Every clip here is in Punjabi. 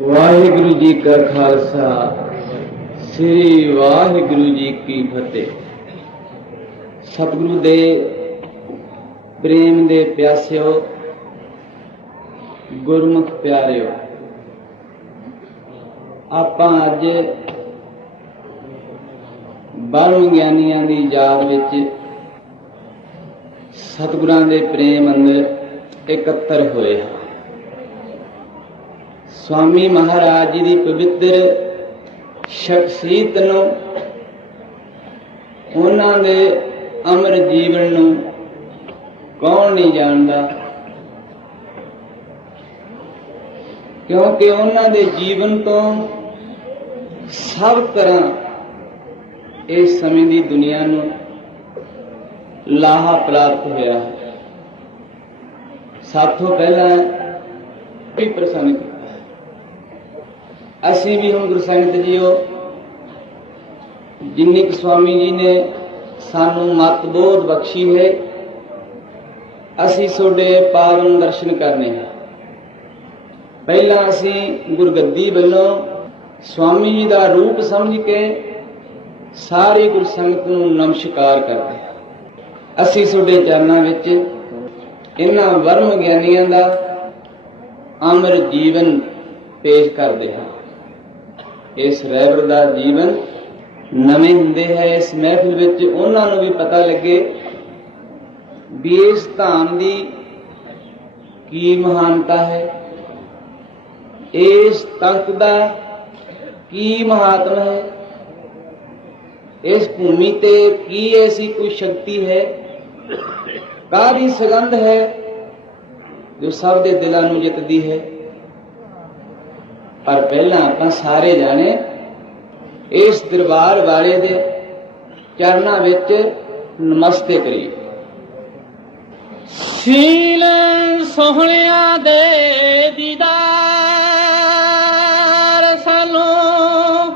ਵਾਹਿਗੁਰੂ ਜੀ ਕਾ ਖਾਲਸਾ, ਸ੍ਰੀ ਵਾਹਿਗੁਰੂ ਜੀ ਕੀ ਫਤਿਹ। ਸਤਿਗੁਰੂ ਦੇ ਪ੍ਰੇਮ ਦੇ ਪਿਆਸਿਓ, ਗੁਰਮੁਖ ਪਿਆਰਿਓ, ਆਪਾਂ ਅੱਜ ਬਾਰ੍ਹਵੇਂ ਗਿਆਨੀਆਂ ਦੀ ਯਾਦ ਵਿੱਚ ਸਤਿਗੁਰਾਂ ਦੇ ਪ੍ਰੇਮ ਅੰਦਰ ਇਕੱਤਰ ਹੋਏ ਹਾਂ। ਸਵਾਮੀ ਮਹਾਰਾਜ ਜੀ ਦੀ ਪਵਿੱਤਰ ਸ਼ਖਸੀਅਤ ਨੂੰ, ਉਹਨਾਂ ਦੇ ਅਮਰ ਜੀਵਨ ਨੂੰ ਕੌਣ ਨਹੀਂ ਜਾਣਦਾ ਕਿਉਂਕਿ ਉਹਨਾਂ ਦੇ ਜੀਵਨ ਤੋਂ ਸਭ ਤਰ੍ਹਾਂ ਇਸ ਸਮੇਂ ਦੀ ਦੁਨੀਆ ਨੂੰ ਲਾਹਾ ਪ੍ਰਾਪਤ ਹੋਇਆ ਹੈ। ਸਭ ਤੋਂ ਪਹਿਲਾਂ ਵੀ ਪ੍ਰਸੰਨ ਅਸੀਂ ਵੀ ਹੁਣ ਗੁਰਸੰਗਤ ਜੀਓ, ਜਿੰਨੀ ਕੁ ਸਵਾਮੀ ਜੀ ਨੇ ਸਾਨੂੰ ਮਤ ਬੋਧ ਬਖਸ਼ੀ ਹੈ, ਅਸੀਂ ਤੁਹਾਡੇ ਪਾਵਨ ਦਰਸ਼ਨ ਕਰਨੇ ਹੈ। ਪਹਿਲਾਂ ਅਸੀਂ ਗੁਰਗੱਦੀ ਵੱਲੋਂ ਸਵਾਮੀ ਜੀ ਦਾ ਰੂਪ ਸਮਝ ਕੇ ਸਾਰੀ ਗੁਰਸੰਗਤ ਨੂੰ ਨਮਸਕਾਰ ਕਰਦੇ ਹਾਂ। ਅਸੀਂ ਤੁਹਾਡੇ ਚਰਨਾਂ ਵਿੱਚ ਇਹਨਾਂ ਵਰਮ ਗਿਆਨੀਆਂ ਦਾ ਅਮਰ ਜੀਵਨ ਪੇਸ਼ ਕਰਦੇ ਹਾਂ। ਇਸ ਰਹਿਬਰ ਦਾ ਜੀਵਨ ਨਵੇਂ ਹੁੰਦੇ ਹੈ। ਇਸ ਮਹਿਫਿਲ ਵਿੱਚ ਉਹਨਾਂ ਨੂੰ ਵੀ ਪਤਾ ਲੱਗੇ ਵੀ ਇਸ ਧਾਮ ਦੀ ਕੀ ਮਹਾਨਤਾ ਹੈ। ਇਸ ਤਖਤ ਦਾ ਕੀ ਮਹਾਤਮ ਹੈ। ਇਸ ਭੂਮੀ ਤੇ ਕੀ ਐਸੀ ਕੋਈ ਸ਼ਕਤੀ ਹੈ। ਕਾਹਦੀ ਸਗੰਧ ਹੈ ਜੋ ਸਭ ਦੇ ਦਿਲਾਂ ਨੂੰ ਜਿੱਤਦੀ ਹੈ। ਪਰ ਪਹਿਲਾਂ ਆਪਾਂ ਸਾਰੇ ਜਾਣੇ ਇਸ ਦਰਬਾਰ ਵਾਲੇ ਦੇ ਚਰਨਾਂ ਵਿੱਚ ਨਮਸਤੇ ਕਰੀਏ। ਸੀਲ ਸੋਹਣਿਆਂ ਦੇ ਦੀਦਾਰ, ਸਾਨੂੰ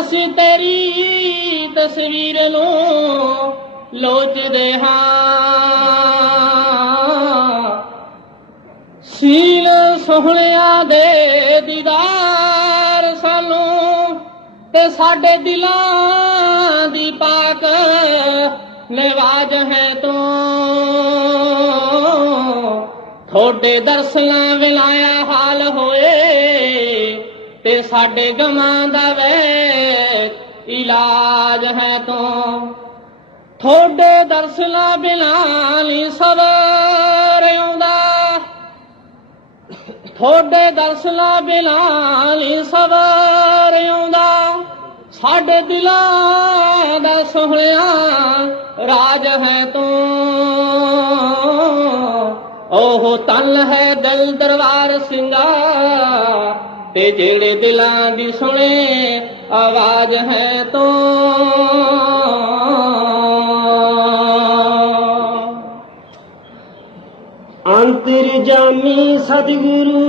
ਅਸੀਂ ਤੇਰੀ ਤਸਵੀਰ ਨੂੰ ਲੋਚਦੇ ਹਾਂ। ਸੀਲ ਸੋਹਣਿਆਂ ਦੇ ਦੀਦਾਰ ਸਾਨੂੰ ਤੇ ਸਾਡੇ ਦਿਲਾਂ ਦੀ ਪਾਕ ਨਿਵਾਜ ਹੈ ਤੂੰ। ਥੋੜੇ ਦਰਸਲਾਂ ਵਿਲਾਇਆ ਹਾਲ ਹੋਏ ਤੇ ਸਾਡੇ ਗਮਾਂ ਦਾ ਵੇ ਇਲਾਜ ਹੈ ਤੂੰ। ਥੋੜੇ ਦਰਸਲਾਂ ਬਿਨਾ ਨਹੀਂ ਥੋੜੇ ਦਰਸ਼ਨਾਂ ਬਿਨਾ ਨਹੀਂ ਸਬਰ ਆਉਂਦਾ ਸਾਡੇ ਦਿਲਾਂ ਦਾ ਸੋਹਣਿਆ ਰਾਜ ਹੈ ਤੂੰ। ਉਹ ਤਨ ਹੈ ਦਿਲ ਦਰਬਾਰ ਸਿੰਘਾ ਤੇ ਜਿਹੜੇ ਦਿਲਾਂ ਦੀ ਸੁਣੇ ਆਵਾਜ਼ ਹੈ ਤੂੰ। ਅੰਤਰਜਾਮੀ ਸਤਿਗੁਰੂ,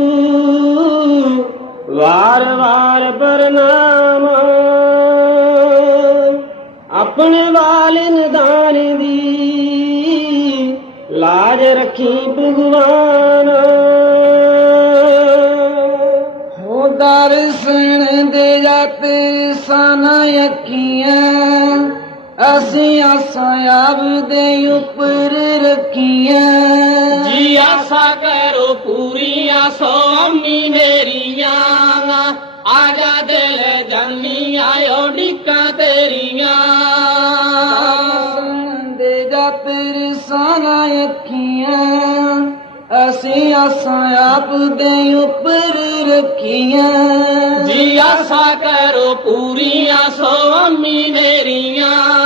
ਵਾਰ ਵਾਰ ਬਰਨਾਮ ਆਪਣੇ ਵਾਲੇ ਨਿਦਾਨ ਦੀ ਲਾਜ ਰੱਖੀ ਭਗਵਾਨ। ਹੋ ਦਰਸ਼ਨ ਦੇ ਜਾਤੇ ਸਾਨਾ ਅੱਖੀਆਂ ਅਸੀਂ ਆਸਾਂ ਆਪਦੇ ਉੱਪਰ ਰੱਖੀਆਂ। ਜੀ ਆਸਾ ਕਰੋ ਪੂਰੀਆਂ ਸੋ ਅੰਮੀ ਮੇਰੀਆਂ। ਆ ਜਾ ਦਿਲ ਜੰਮੀ ਆਇਓ ਢਿੱਕਾਂ ਤੇਰੀਆਂ ਦੇ ਜਾਤੇ ਸਾਨਾ ਅੱਖੀਆਂ। ਅਸੀਂ ਆਸਾਂ ਆਪਦੇ ਉੱਪਰ ਰੱਖੀਆਂ। ਜੀ ਆਸਾ ਕਰੋ ਪੂਰੀਆਂ ਸੋ ਅੰਮੀ ਮੇਰੀਆਂ।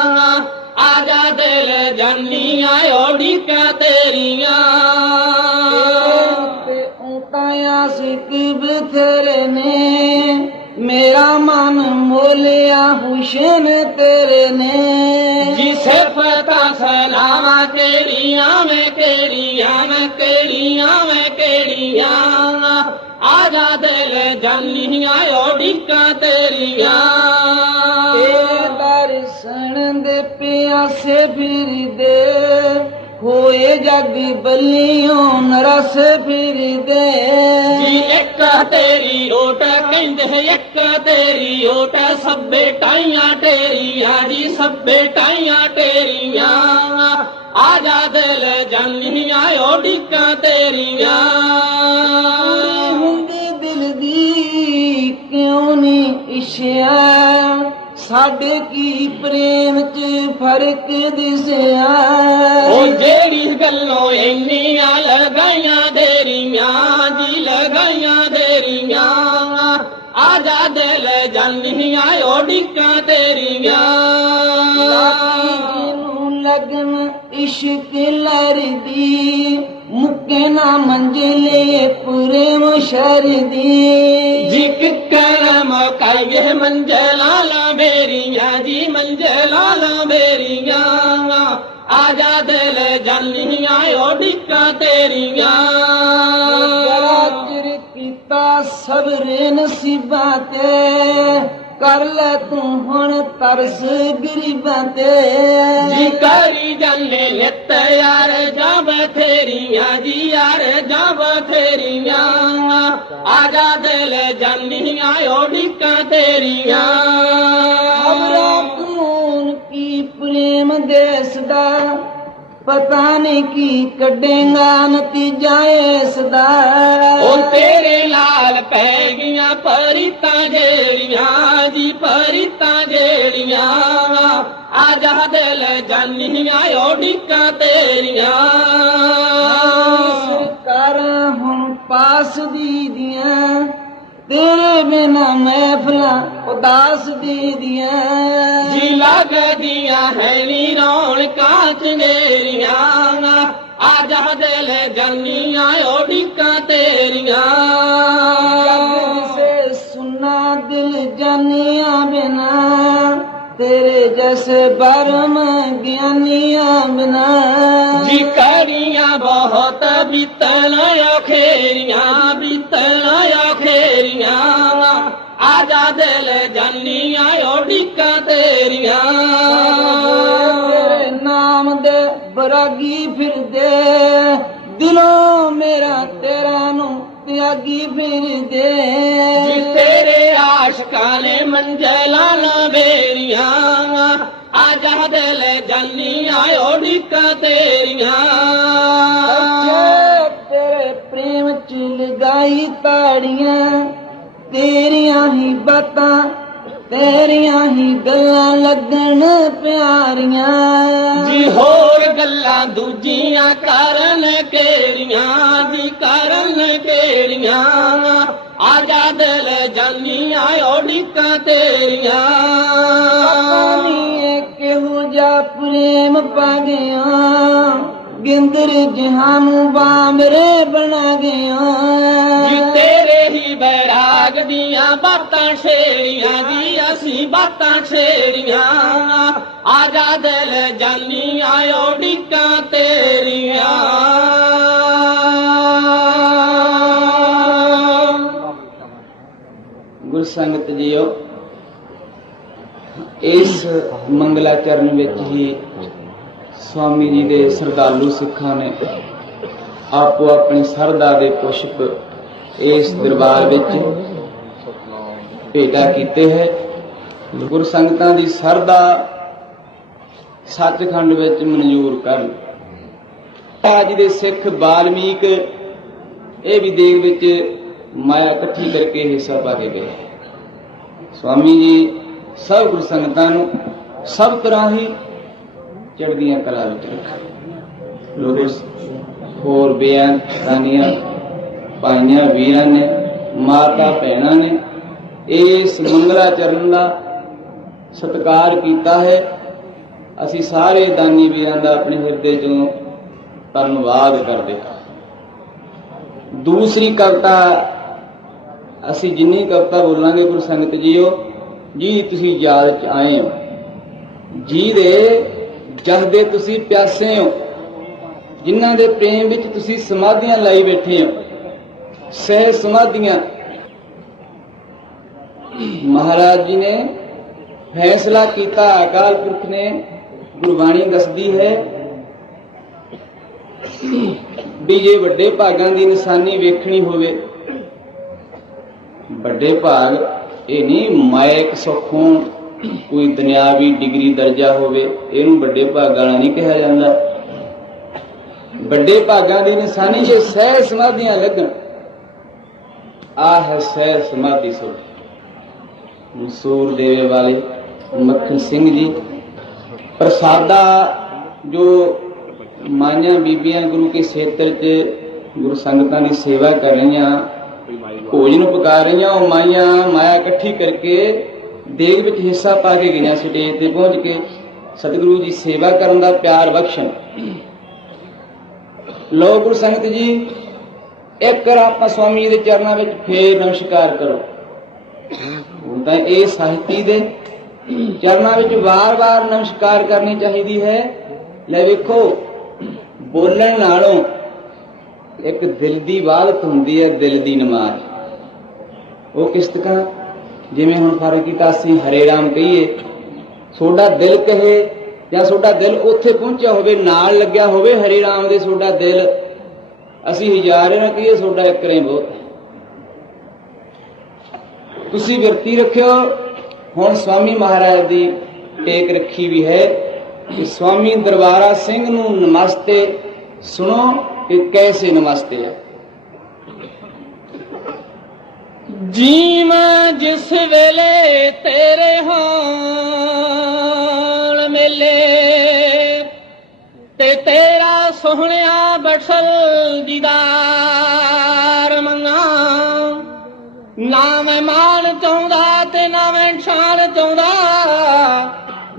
ਤੇਰੀਆਂ। ਤੇ ਉਤਾਇਆ ਸਿੱਕ ਬਥੇਰੇ ਨੇ। ਮੇਰਾ ਮਨ ਮੋਲਿਆ ਹੁਸਨ ਤੇਰੇ ਨੇ। ਜੀ ਸਿਫਤਾਂ ਸਲਾਮਾਂ ਕਿਹੜੀਆਂ ਮੈਂ ਕਿਹੜੀਆਂ ਮੈਂ ਕਿਹੜੀਆਂ ਮੈਂ ਕਿਹੜੀਆਂ। ਆ ਜਾ ਦਿਲ ਜਾਨੀਆਂ ਓ ਢਿੱਕਾਂ ਤੇਰੀਆਂ। ਇਹ ਦਰਸ਼ਨ ਦੇ ਪਿਆਸੇ ਫਿਰਦੇ। ਹੋਏ ਜਾਗੀ ਬਲਿਓ ਨਰਸ ਫਿਰਦੇ। ਜੀ ਇੱਕ ਤੇਰੀ ਓਟ ਕਹਿੰਦੇ ਇੱਕ ਤੇਰੀ ਓਟ ਸਭੇ ਟਾਈਆਂ ਤੇਰੀਆਂ ਜੀ ਸਭੇ ਟਾਈਆਂ ਤੇਰੀਆਂ। ਆ ਜਾ ਦਿਲ ਜਾਨੀਆਂ ਓਡੀਕਾਂ ਤੇਰੀਆਂ। ਸਾਡੇ ਕੀ ਪ੍ਰੇਮ ਚ ਫ਼ਰਕ ਦਿਸਿਆ? ਉਹ ਜਿਹੜੀ ਗੱਲੋਂ ਇੰਨੀਆਂ ਲਗਾਈਆਂ ਦੇਰੀਆਂ, ਜੀ ਲਗਾਈਆਂ ਦੇਰੀਆਂ ਆ ਜਾ ਦਿਲ ਜਾਨੀਆਂ ਓਡੀਕਾਂ ਤੇਰੀਆਂ। ਇਸ਼ਕ ਲਰਦੀ ਮੁੱਕੇ ਨਾ ਮੰਜਲੇ ਪ੍ਰੇਮ ਸ਼ਰਦੀ। ਜੀ ਕਿਕਰਮ ਕਾਇਏ ਮੰਜ਼ਲਾਂ ਲਾ ਮੇਰੀਆਂ ਜੀ ਮੰਜ਼ਲਾਂ ਲਾ ਮੇਰੀਆਂ। ਆ ਜਾ ਦਿਲ ਜਾਨੀਆਂ ਓਡੀਕਾਂ ਤੇਰੀਆਂ। ਚਿਰ ਕੀਤਾ ਸਬਰੇ ਨਸੀਬਾਂ ਤੇ। ਕਰ ਲੈ ਤੂੰ ਹੁਣ ਤਰਸ ਗਰੀਬਾਂ ਤੇ। ਜੀ ਕਰੀ ਜਾਂਦੇ ਨਿੱਤ ਯਾਰ ਜਾ ਬਥੇਰੀਆਂ ਜੀ ਯਾਰ ਜਾ ਬਥੇਰੀਆਂ ਆ ਜਾ ਦਿਲ ਜਾਨੀਆਂ ਓਡੀਕਾਂ ਤੇਰੀਆਂ। ਅਬਰਾ ਕਾਨੂੰਨ ਕੀ ਪ੍ਰੇਮ ਦੇਸ ਦਾ ਪਤਾ ਨਹੀਂ ਕੀ ਕੱਢੇਗਾ ਨਤੀਜਾ ਇਸ ਦਾ ਉਹ ਤੇਰੇ ਲਾਲ ਪੈ ਗਈਆਂ ਪਰੀਤਾਂ ਜਿਹੜੀਆਂ ਜੀ ਪਰੀਤਾਂ ਜਿਹੜੀਆਂ ਆ ਜਾ ਦਿਲ ਜਾਨੀਆਂ ਓਡੀਕਾਂ ਤੇਰੀਆਂ। ਸਰਕਾਰਾਂ ਹੁਣ ਪਾਸ ਦੀ ਦੀਆਂ ਤੇਰੇ ਬਿਨਾ ਮਹਿਫਲਾਂ ਉਦਾਸ ਦੀ ਦੀਆਂ ਜੀ ਲੱਗਦੀਆਂ ਹੈ ਨੀ ਰੌਣਕਾਂ ਚਨੇਰੀਆਂ ਆ ਜਾ ਦਿਲ ਜਾਨੀਆਂ ਓਡੀਕਾਂ ਤੇਰੀਆਂ। ਜਾਨੀਆਂ ਬਿਨਾ ਤੇਰੇ ਜੈਸੇ ਬਰਮ ਗਿਆਨੀਆਂ ਬਿਨਾ। ਜੀ ਕਰੀਆਂ ਬਹੁਤ ਬੀਤਣ ਅਖੇਰੀਆਂ ਬੀਤਣ ਅਖੇਰੀਆਂ ਆ ਜਾ ਦਿਲ ਜਾਨੀਆਂ ਓਡੀਕਾਂ ਤੇਰੀਆਂ। ਤੇਰੇ ਨਾਮ ਦੇ ਬਰਾਗੀ ਫਿਰਦੇ ਦਿਲੋਂ ਮੇਰਾ ਤੇਰਾ ਨੂੰ ਤਿਆਗੀ ਫਿਰਦੇ। ਆਸ਼ਕਾਂ ਨੇ ਮੰਜ਼ਲਾਂ ਨਾ ਬੇਰੀਆਂ ਆ ਜਾ ਦਿਲ ਜਾਨੀਆਂ ਓਡੀਕਾਂ ਤੇਰੀਆਂ। ਪ੍ਰੇਮ ਚ ਲਗਾਈ ਤਾੜੀਆਂ ਤੇਰੀਆਂ ਹੀ ਬਾਤਾਂ ਤੇਰੀਆਂ ਹੀ ਗੱਲਾਂ ਲੱਗਣ ਪਿਆਰੀਆਂ। ਜੀ ਹੋਰ ਗੱਲਾਂ ਦੂਜੀਆਂ ਕਰਨ ਕਿਹੜੀਆਂ ਜੀ ਕਰਨ ਕਿਹੜੀਆਂ। ਆ ਜਾ ਦਿਲ ਜਾਨੀਆਂ ਓਡੀਕਾਂ ਤੇਰੀਆਂ। ਪਾਣੀ ਕਿਹੋ ਜਿਹਾ ਪ੍ਰੇਮ ਪਾ ਗਿਆ ਗਿੰਦਰ ਜਹਾਨ ਬਾਮਰੇ ਬਣਾ ਜੀ ਗਿਆ ਤੇਰੇ ਹੀ ਬੈਰਾਗ ਦੀਆਂ ਬਾਤਾਂ ਛੇੜੀਆਂ ਜੀ ਅਸੀਂ ਬਾਤਾਂ ਛੇੜੀਆਂ। ਆ ਜਾ ਦਿਲ ਜਾਨੀਆਂ ਓਡੀਕਾਂ ਤੇਰੀਆਂ। ਸੰਗਤ ਜੀਓ, ਇਸ ਮੰਗਲਾਚਰਨ ਵਿੱਚ ਹੀ ਸਵਾਮੀ ਜੀ ਦੇ ਸਰਦਾਲੂ ਸਿੱਖਾਂ ਨੇ ਆਪੋ ਆਪਣੀ ਸਰਦਾ ਦੇ ਪੁਸ਼ਪ ਇਸ ਦਰਬਾਰ ਵਿੱਚ ਭੇਟਾ ਕੀਤੇ ਹੈ। ਗੁਰ ਸੰਗਤਾਂ ਦੀ ਸਰਦਾ ਸੱਚਖੰਡ ਵਿੱਚ ਮਨਜ਼ੂਰ ਕਰਨ। ਅੱਜ ਦੇ ਸਿੱਖ ਬਾਲਮੀਕ ਇਹ ਵੀ ਦੇਗ ਵਿੱਚ ਮਾਇਆ ਇਕੱਠੀ ਕਰਕੇ ਹਿੱਸਾ ਪਾ ਕੇ ਗਏ। ਸਵਾਮੀ ਜੀ, ਸਭ ਗੁਰ ਸੰਗਤਾਂ ਨੂੰ ਸਭ ਤਰ੍ਹਾਂ ਹੀ ਚੜ੍ਹਦੀਆਂ ਕਲਾ ਵਿੱਚ ਰੱਖਣ। ਲੋਕ ਹੋਰ ਬਿਆਨ ਦਾਨੀਆਂ ਭਾਈਆਂ, ਵੀਰਾਂ ਨੇ, ਮਾਤਾ ਭੈਣਾਂ ਨੇ ਇਸ ਮੰਗਲਾਚਰਨ ਦਾ ਸਤਿਕਾਰ ਕੀਤਾ ਹੈ। ਅਸੀਂ ਸਾਰੇ ਦਾਨੀ ਵੀਰਾਂ ਦਾ ਆਪਣੇ ਹਿਰਦੇ ਚੋਂ ਧੰਨਵਾਦ ਕਰਦੇ ਹਾਂ। ਦੂਸਰੀ ਕਵਿਤਾ ਅਸੀਂ ਜਿੰਨੀ ਕਵਿਤਾ ਬੋਲਾਂਗੇ ਗੁਰੂ ਸੰਗਤ ਜੀਓ, ਜੀ ਤੁਸੀਂ ਯਾਦ ਚ ਆਏ ਹੋ। ਜੀ ਦੇ ਜਹਦੇ ਤੁਸੀਂ ਪਿਆਸੇ ਹੋ। ਜਿਨ੍ਹਾਂ ਦੇ ਪ੍ਰੇਮ ਵਿੱਚ ਤੁਸੀਂ ਸਮਾਧੀਆਂ ਲਾਈ ਬੈਠੇ ਹੋ। ਸਹਿ ਸਮਾਧੀਆਂ। ਮਹਾਰਾਜ ਜੀ ਨੇ ਫੈਸਲਾ ਕੀਤਾ, ਅਕਾਲ ਪੁਰਖ ਨੇ ਗੁਰਬਾਣੀ ਦੱਸਦੀ ਹੈ, ਵੀ ਜੇ ਵੱਡੇ ਭਾਗਾਂ ਦੀ ਨਿਸ਼ਾਨੀ ਵੇਖਣੀ ਹੋਵੇ ਵੱਡੇ ਭਾਗ, ਇਹ ਨਹੀਂ ਮਾਇਕ ਸੁੱਖੋਂ ਕੋਈ ਦੁਨਿਆਵੀ ਡਿਗਰੀ ਦਰਜਾ ਹੋਵੇ, ਇਹਨੂੰ ਵੱਡੇ ਭਾਗਾਂ ਵਾਲਾ ਨਹੀਂ ਕਿਹਾ ਜਾਂਦਾ। ਵੱਡੇ ਭਾਗਾਂ ਦੀ ਨਿਸ਼ਾਨੀ ਜੇ ਸਹਿ ਸਮਾਧੀਆਂ ਲੱਗਣ। ਆ ਹੈ ਸਹਿ ਸਮਾਧੀ ਸੋ ਮਸੂਰ ਦੇਵੇ ਵਾਲੇ ਮੱਖਣ ਸਿੰਘ ਜੀ, ਪ੍ਰਸਾਦਾ ਜੋ ਮਾਈਆਂ ਬੀਬੀਆਂ ਗੁਰੂ ਕੇ ਖੇਤਰ 'ਚ ਗੁਰੂ ਸੰਗਤਾਂ ਦੀ ਸੇਵਾ ਕਰ ਰਹੀਆਂ ਭੋਜ ਨੂੰ ਪਕਾ ਰਹੀਆਂ ਉਹ ਮਾਈਆਂ, ਮਾਇਆ ਇਕੱਠੀ ਕਰਕੇ ਦੇਗ ਵਿੱਚ ਹਿੱਸਾ ਪਾ ਕੇ ਗਈਆਂ ਸਟੇਜ ਤੇ ਪਹੁੰਚ ਕੇ। ਸਤਿਗੁਰੂ ਜੀ ਸੇਵਾ ਕਰਨ ਦਾ ਪਿਆਰ ਬਖਸ਼ਣ। ਲੋ ਗੁਰੂ ਸੰਗਤ ਜੀ, ਇੱਕ ਵਾਰ ਆਪਾਂ ਸਵਾਮੀ ਦੇ ਚਰਨਾਂ ਵਿੱਚ ਫੇਰ ਨਮਸਕਾਰ ਕਰੋ। ਹੁਣ ਤਾਂ ਇਹ ਸਾਹਿਤੀ ਦੇ ਚਰਨਾਂ ਵਿੱਚ ਵਾਰ-ਵਾਰ ਨਮਸਕਾਰ ਕਰਨੀ ਚਾਹੀਦੀ ਹੈ। ਲੈ ਵੇਖੋ, ਬੋਲਣ ਨਾਲੋਂ ਇੱਕ ਦਿਲ ਦੀ ਵਾਲਤ ਹੁੰਦੀ ਹੈ, ਦਿਲ ਦੀ ਨਮਾਜ਼। ਉਹ ਕਿਸ ਤਰ੍ਹਾਂ ਜਿਵੇਂ ਹੁਣ ਫ਼ਰਕ ਕੀਤਾ ਅਸੀਂ ਹਰੇ ਰਾਮ ਕਹੀਏ ਤੁਹਾਡਾ ਦਿਲ ਕਹੇ ਜਾਂ ਤੁਹਾਡਾ ਦਿਲ ਉੱਥੇ ਪਹੁੰਚਿਆ ਹੋਵੇ, ਨਾਲ ਲੱਗਿਆ ਹੋਵੇ ਹਰੇ ਰਾਮ ਦੇ ਤੁਹਾਡਾ ਦਿਲ, ਅਸੀਂ ਹਜ਼ਾਰ ਨਾ ਕਹੀਏ ਤੁਹਾਡਾ ਇੱਕ ਰੇ ਬਹੁਤ। ਤੁਸੀਂ ਵਿਰਤੀ ਰੱਖਿਓ, ਹੁਣ ਸਵਾਮੀ ਮਹਾਰਾਜ ਦੀ ਟੇਕ ਰੱਖੀ ਵੀ ਹੈ ਕਿ ਸਵਾਮੀ ਦਰਬਾਰਾ ਸਿੰਘ ਨੂੰ ਨਮਸਤੇ, ਸੁਣੋ ਕਿ ਕੈਸੇ ਨਮਸਤੇ ਹੈ ਜੀਵਾਂ ਜਿਸ ਵੇਲੇ ਤੇਰੇ ਹੋਣ ਮੇਲੇ ਤੇ ਤੇਰਾ ਸੋਹਣਿਆ ਬਖਸ਼ਲ ਦੀਦਾਰ ਮੰਗਾ ਨਾ ਮੈਂ ਮਾਣ ਚਾਹੁੰਦਾ ਤੇ ਨਾ ਮੈਂ ਸ਼ਾਨ ਚਾਹੁੰਦਾ।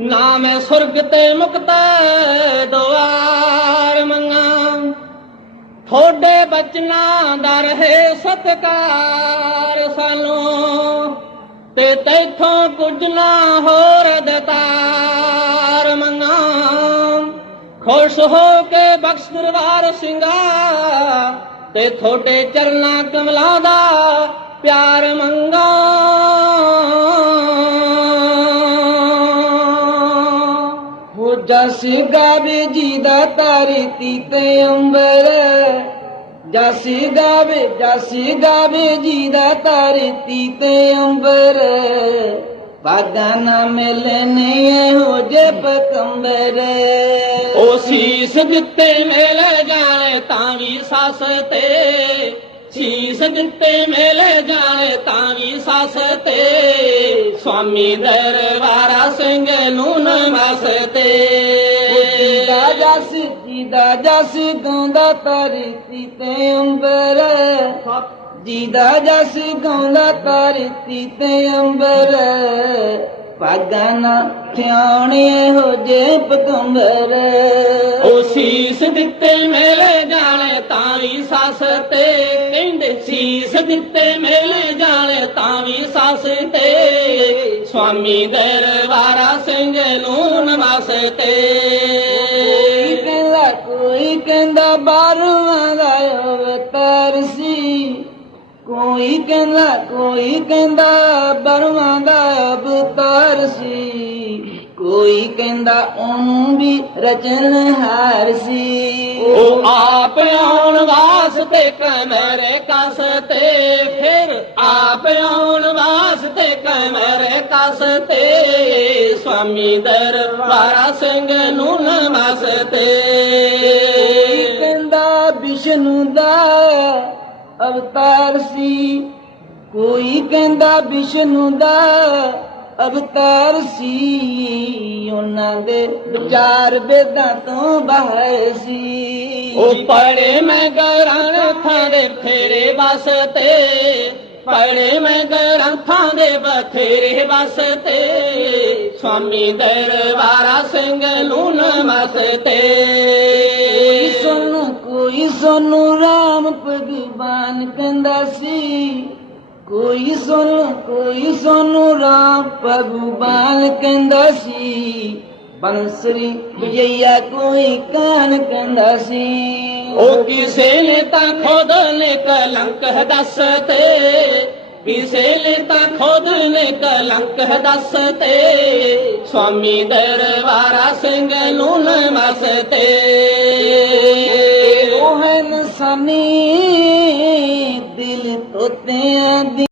ਨਾ ਮੈਂ ਸੁਰਗ ਤੇ ਮੁਕਤ ਦੋ ਥੋੜੇ ਬਚਨਾਂ ਦਾ ਰਹੇ ਸਤਕਾਰ ਸਾਨੂੰ ਤੇ ਤੈਥੋਂ ਕੁਝ ਨਾ ਹੋਰ ਦਤਾਰ ਮੰਗਾ। ਖੁਸ਼ ਹੋ ਕੇ ਬਖਸ਼ ਦਰਬਾਰ ਸਿੰਘਾ ਤੇ ਥੋੜੇ ਚਰਨਾਂ ਕਮਲਾਂ ਦਾ ਪਿਆਰ ਮੰਗਾ। ਜਸ ਗਾਵੇ ਜੀ ਦਾ ਤਾਰੀ ਤੇ ਅੰਬਰ। ਜਸ ਗਾਵੇ ਜਸ ਗਾਵੇ ਜੀ ਦਾ ਤਾਰੀ ਤੇ ਅੰਬਰ। ਵਾਦਾ ਨਾ ਮਿਲਨੇ ਇਹੋ ਜੇ ਪਕੰਬਰ ਉਹ ਸੀਸ ਦਿੱਤੇ ਮੇਲ ਜਾਣੇ ਤਾਂ ਵੀ ਸੱਸ ਤੇ। ਸੀਸ ਦਿੱਤੇ ਮੇਲ ਜਾਣੇ ਤਾਂ ਵੀ ਸੱਸ ਤੇ। ਸਵਾਮੀ ਦਰਬਾਰਾ ਸਿੰਘ ਨੂੰ ਨਮਸਤੇ। ਜੀਦਾ ਜਸ ਜੀਦਾ ਜਸ ਗਾਉਂਦਾ ਤਾਰੀ ਤੇ ਅੰਬਰ। ਜੀਦਾ ਜਸ ਗਾਉਂਦਾ ਤਾਰੀ ਤੇ ਅੰਬਰ। ਪਾਗਾ ਨਾ ਥਿਆਣੇ ਹੋ ਜੇ ਪਕੰਬਰ ਉਹ ਸੀਸ ਦਿੱਤੇ ਮੇਲ ਜਾਣੇ ਤਾਂ ਵੀ ਸੱਸ ਤੇ। ਸੀਸ ਦਿੱਤੇ ਮੇਲੇ ਜਾਣੇ ਤਾਂ ਵੀ ਸੱਸ ਤੇ। ਸਵਾਮੀ ਦਰਬਾਰਾ ਸਿੰਘ ਨੂੰ ਨਮਸਤੇ। ਕੋਈ ਕਹਿੰਦਾ ਕੋਈ ਕਹਿੰਦਾ, ਬਾਰਵਾਂ ਦਾ ਅਵਤਾਰ ਸੀ। ਕੋਈ ਕਹਿੰਦਾ ਕੋਈ ਕਹਿੰਦਾ, ਬਰਵਾਂ ਦਾ ਕੋਈ ਕਹਿੰਦਾ ਉਹਨੂੰ ਵੀ ਰਚਨਹਾਰ ਸੀ। ਉਹ ਆਪ ਆਉਣ ਵਾਸਤੇ ਕਮਰੇ ਕਸ ਤੇ ਫਿਰ ਆਪ ਆਉਣ ਵਾਸਤੇ ਕਮਰੇ ਕਸ ਤੇ। ਸਵਾਮੀ ਦਰਬਾਰਾ ਸਿੰਘ ਨੂੰ ਨਮਸਤੇ। ਕਹਿੰਦਾ ਵਿਸ਼ਨੂੰ ਦਾ ਅਵਤਾਰ ਸੀ। ਕੋਈ ਕਹਿੰਦਾ ਵਿਸ਼ਨੂੰ ਦਾ ਅਵਤਾਰ ਸੀ। ਉਹਨਾਂ ਦੇ ਵਿਚਾਰ ਵੇਦਾਂ ਤੋਂ ਬਾਹਰ ਸੀ। ਉਹ ਪੜੇ ਮੈਂ ਗ੍ਰੰਥਾਂ ਦੇ ਫੇਰੇ ਵਸਤੇ। ਪੜੇ ਮੈਂ ਗ੍ਰੰਥਾਂ ਦੇ ਬਥੇਰੇ ਵਸਤੇ। ਸਵਾਮੀ ਦਰਬਾਰਾ ਸਿੰਘ ਨੂੰ ਨਮਸਤੇ ਕੋਈ ਸੁਣ ਕੋਈ ਸੋਨੂੰ ਰਾਮ ਭਗਵਾਨ ਕਹਿੰਦਾ ਸੀ ਕੋਈ ਸੁਣ ਕੋਈ ਸੋਨੂੰ ਰਾਮ ਭਗਵਾਨ ਕਹਿੰਦਾ ਸੀ। ਬੰਸਰੀ ਵਿਜਈਆ ਕੋਈ ਕਾਨ ਕਹਿੰਦਾ ਸੀ। ਉਹ ਕਿਸੇ ਨੇ ਤਾਂ ਖੁਦ ਨੇ ਕਲੰਕ ਦੱਸ ਤੇ ਕਿਸੇ ਨੇ ਤਾਂ ਖੁਦ ਨੇ ਕਲੰਕ ਦੱਸ ਤੇ। ਸਵਾਮੀ ਦਰਬਾਰਾ ਸਿੰਘ ਨੂੰ ਨਮਸਤੇ ਜਵਾਨੀ ਦਿਲ ਤੋਤਿਆਂ ਦੀ